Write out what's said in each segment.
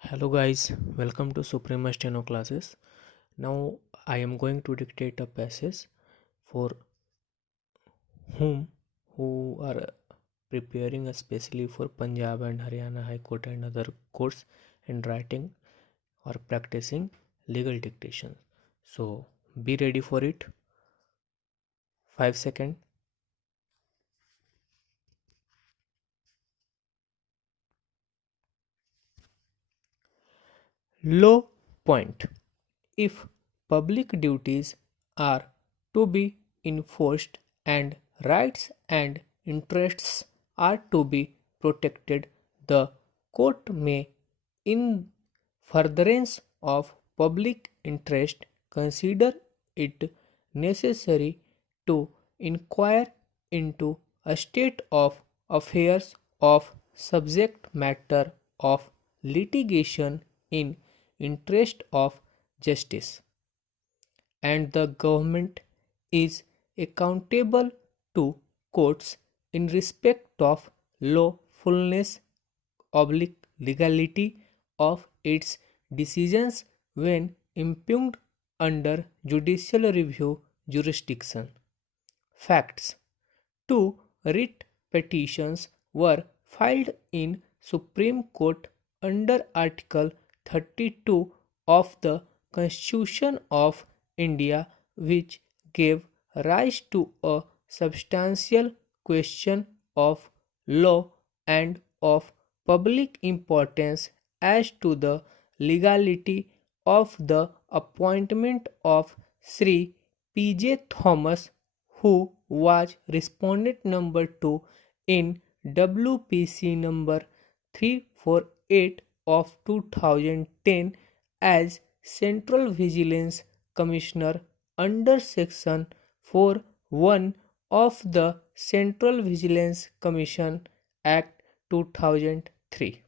Hello guys, welcome to Suprema Steno classes. Now I am going to dictate a passage for whom who are preparing especially for Punjab and Haryana High Court and other courts and writing or practicing legal dictation. So be ready for it. 5 seconds. Law point. If public duties are to be enforced and rights and interests are to be protected, the court may, in furtherance of public interest, consider it necessary to inquire into a state of affairs of subject matter of litigation in interest of justice, and the government is accountable to courts in respect of lawfulness oblique legality of its decisions when impugned under judicial review jurisdiction. Facts: two writ petitions were filed in Supreme Court under Article 32 of the Constitution of India, which gave rise to a substantial question of law and of public importance as to the legality of the appointment of Sri P.J. Thomas, who was respondent number 2 in WPC number 348 of 2010 as Central Vigilance Commissioner under Section 4(1) of the Central Vigilance Commission Act 2003.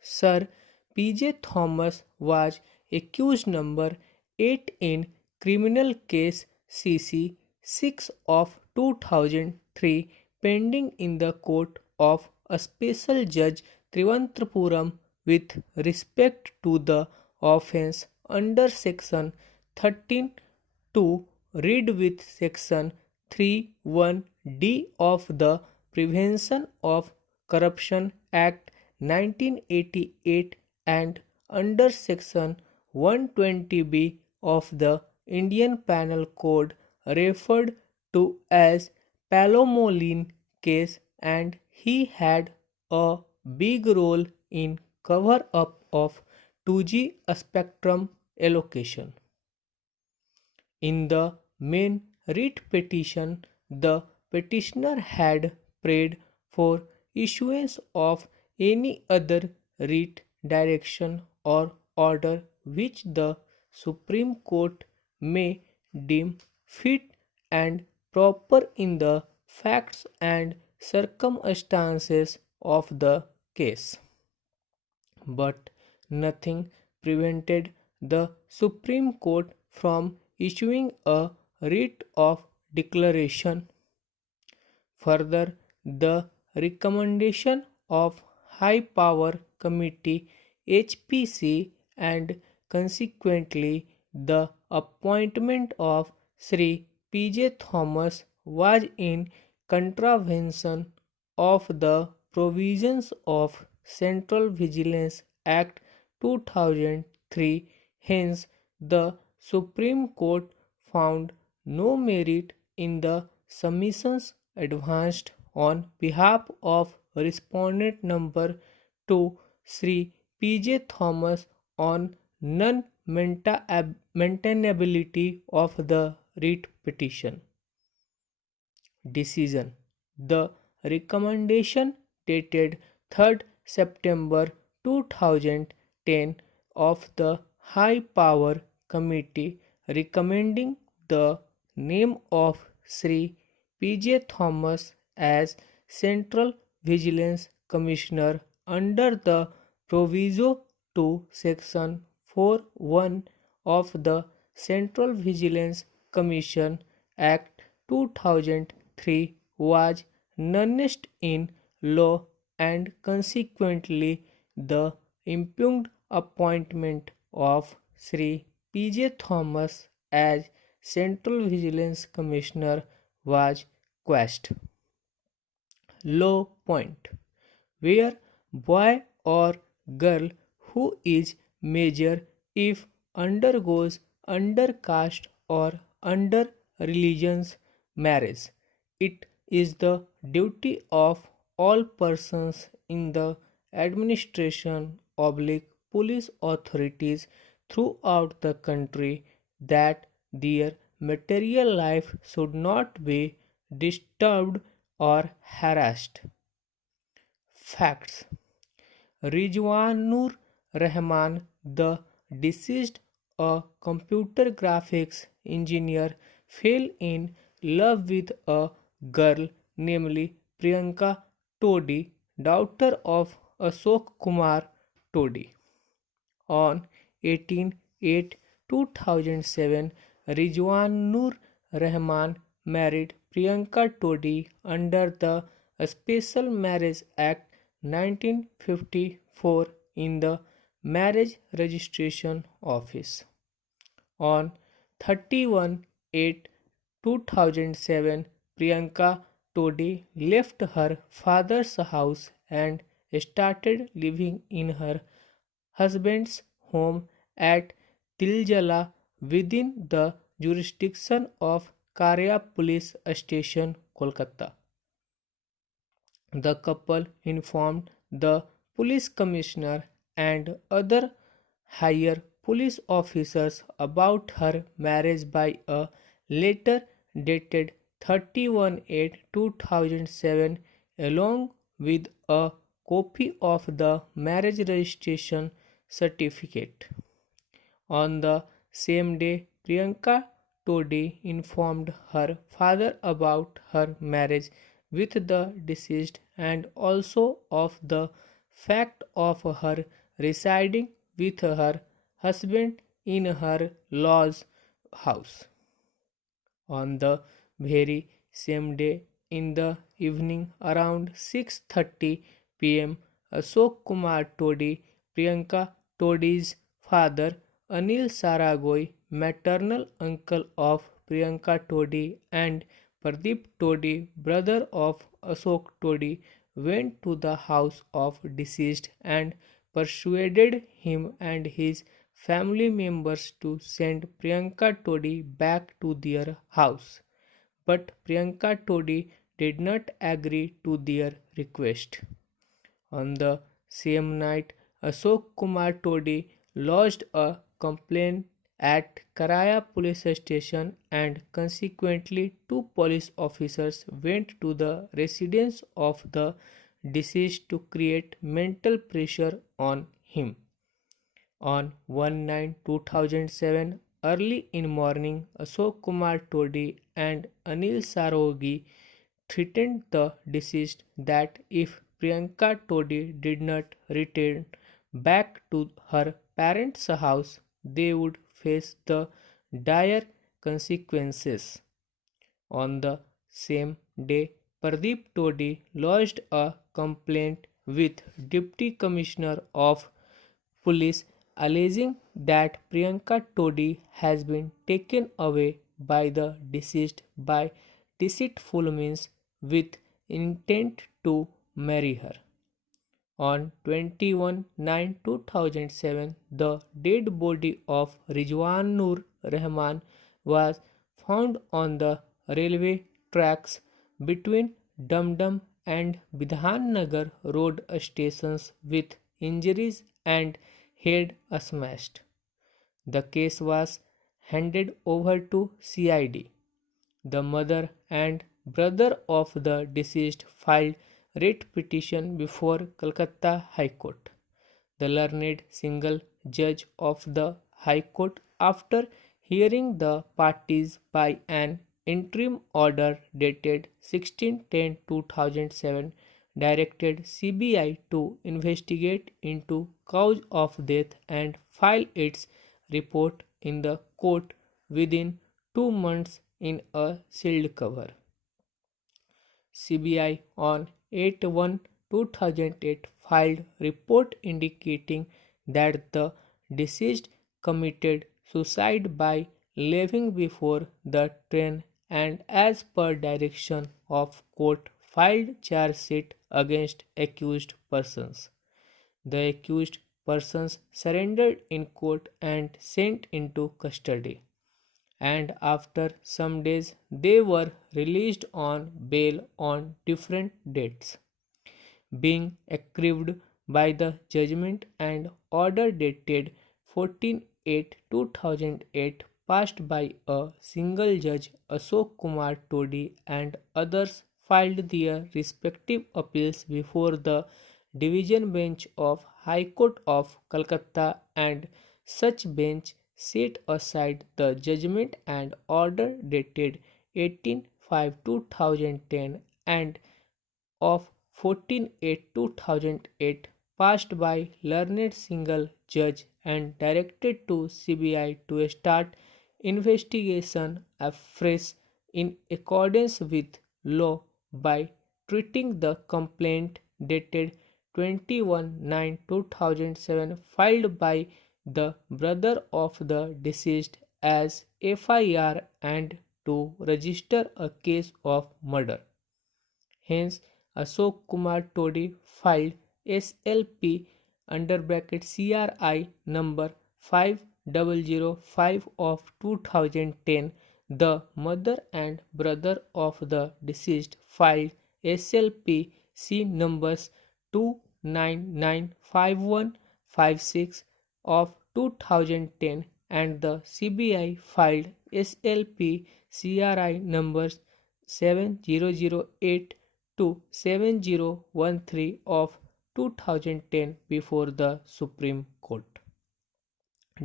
Sir P.J. Thomas was accused number 8 in criminal case CC 6 of 2003 pending in the court of a special judge Trivandrum with respect to the offence under section 13 to read with section 3(1)(d) of the Prevention of Corruption Act 1988 and under section 120(b) of the Indian Penal Code referred to as Palomolene case, and he had a big role in cover up of 2G spectrum allocation. In the main writ petition, the petitioner had prayed for issuance of any other writ, direction, or order which the Supreme Court may deem fit and proper in the facts and circumstances of the case. But nothing prevented the Supreme Court from issuing a writ of declaration. Further, the recommendation of High Power Committee HPC and consequently the appointment of Sri P.J. Thomas was in contravention of the provisions of Central Vigilance Act 2003. Hence, the Supreme Court found no merit in the submissions advanced on behalf of respondent number 2 Sri P.J. Thomas on non-maintainability of the writ petition. Decision: the recommendation dated 3rd September 2010 of the High Power Committee recommending the name of Sri P.J. Thomas as Central Vigilance Commissioner under the proviso to Section 4(1) of the Central Vigilance Commission Act 2003 was nuanced in law, and consequently the impugned appointment of Sri P.J. Thomas as Central Vigilance Commissioner was quashed. Low point, where boy or girl who is major if undergoes under caste or under religion's marriage. It is the duty of all persons in the administration oblique police authorities throughout the country that their material life should not be disturbed or harassed. Facts: Rizwanur Rahman, the deceased, a computer graphics engineer, fell in love with a girl, namely Priyanka Todi, daughter of Ashok Kumar Todi. On 18/8/2007, Rizwanur Rahman married Priyanka Todi under the Special Marriage Act 1954 in the Marriage Registration Office. On 31/8/2007, Priyanka Todi left her father's house and started living in her husband's home at Tiljala within the jurisdiction of Karya Police Station, Kolkata. The couple informed the police commissioner and other higher police officers about her marriage by a letter dated 31/8/2007 along with a copy of the marriage registration certificate. On the same day, Priyanka Todi informed her father about her marriage with the deceased and also of the fact of her residing with her husband in her law's house. On the very same day, in the evening around 6:30 p.m., Ashok Kumar Todi, Priyanka Todi's father, Anil Saragoi, maternal uncle of Priyanka Todi, and Pradeep Todi, brother of Ashok Todi, went to the house of deceased and persuaded him and his family members to send Priyanka Todi back to their house. But Priyanka Todi did not agree to their request. On the same night, Ashok Kumar Todi lodged a complaint at Karaya police station and consequently two police officers went to the residence of the deceased to create mental pressure on him. On 1/9/2007, early in morning, Ashok Kumar Todi and Anil Sarogi threatened the deceased that if Priyanka Todi did not return back to her parents' house, they would face the dire consequences. On the same day, Pradeep Todi lodged a complaint with Deputy Commissioner of Police alleging that Priyanka Todi has been taken away by the deceased by deceitful means with intent to marry her. On 21/9/2007, the dead body of Rizwanur Rahman was found on the railway tracks between Dum and Bidhan road stations with injuries and head smashed. The case was handed over to CID. The mother and brother of the deceased filed writ petition before Calcutta High Court. The learned single judge of the High Court, after hearing the parties by an interim order dated 16/10/2007, directed CBI to investigate into cause of death and file its report in the court within 2 months in a sealed cover. CBI on 8/1 2008 filed report indicating that the deceased committed suicide by leaving before the train, and as per direction of court filed charge sheet against accused persons. The accused persons surrendered in court and sent into custody, and after some days they were released on bail on different dates, being aggrieved by the judgment and order dated 14/8/2008 passed by a single judge Ashok Kumar Todi, and others filed their respective appeals before the Division Bench of High Court of Calcutta, and such bench set aside the judgment and order dated 18/5/2010 and of 14/8/2008 passed by learned single judge, and directed to CBI to start investigation afresh in accordance with law by treating the complaint dated 21/9/2007 filed by the brother of the deceased as FIR and to register a case of murder. Hence, Ashok Kumar Todi filed SLP CRI number 5005 of 2010. The mother and brother of the deceased filed SLP C numbers 2995156 of 2010, and the CBI filed SLP CRI numbers 7008 to 7013 of 2010 before the Supreme Court.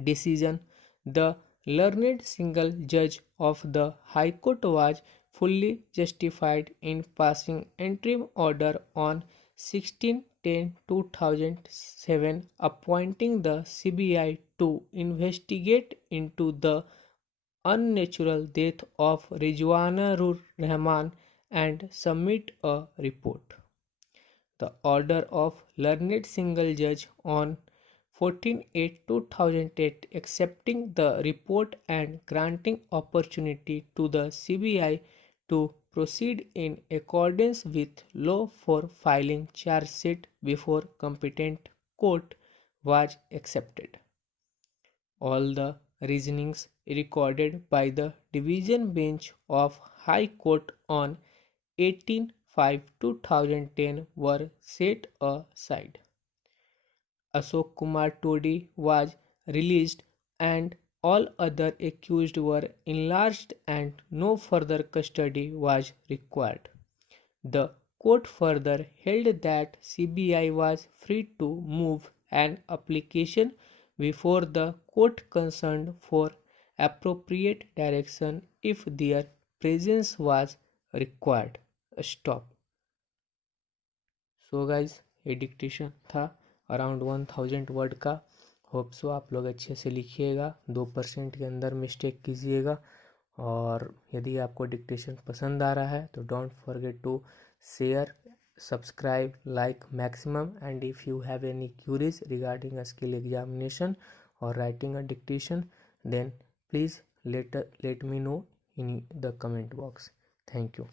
Decision: the learned single judge of the High Court was fully justified in passing interim order on 16/10/2007 appointing the CBI to investigate into the unnatural death of Rizwanur Rahman and submit a report. The order of learned single judge on 14/8/2008 accepting the report and granting opportunity to the CBI to proceed in accordance with law for filing charge sheet before competent court was accepted. All the reasonings recorded by the Division Bench of High Court on 18/5/2010 were set aside. Ashok Kumar Todi was released and all other accused were enlarged and no further custody was required. The court further held that CBI was free to move an application before the court concerned for appropriate direction if their presence was required. Stop. So guys ये dictation था around 1000 word का. Hope so आप लोग अच्छे से लिखिएगा, 2% के अंदर मिस्टेक कीजिएगा. और यदि आपको डिक्टेशन पसंद आ रहा है तो don't forget to share, subscribe, like maximum, and if you have any queries regarding a skill examination or writing a dictation, then please let me know in the comment box. Thank you.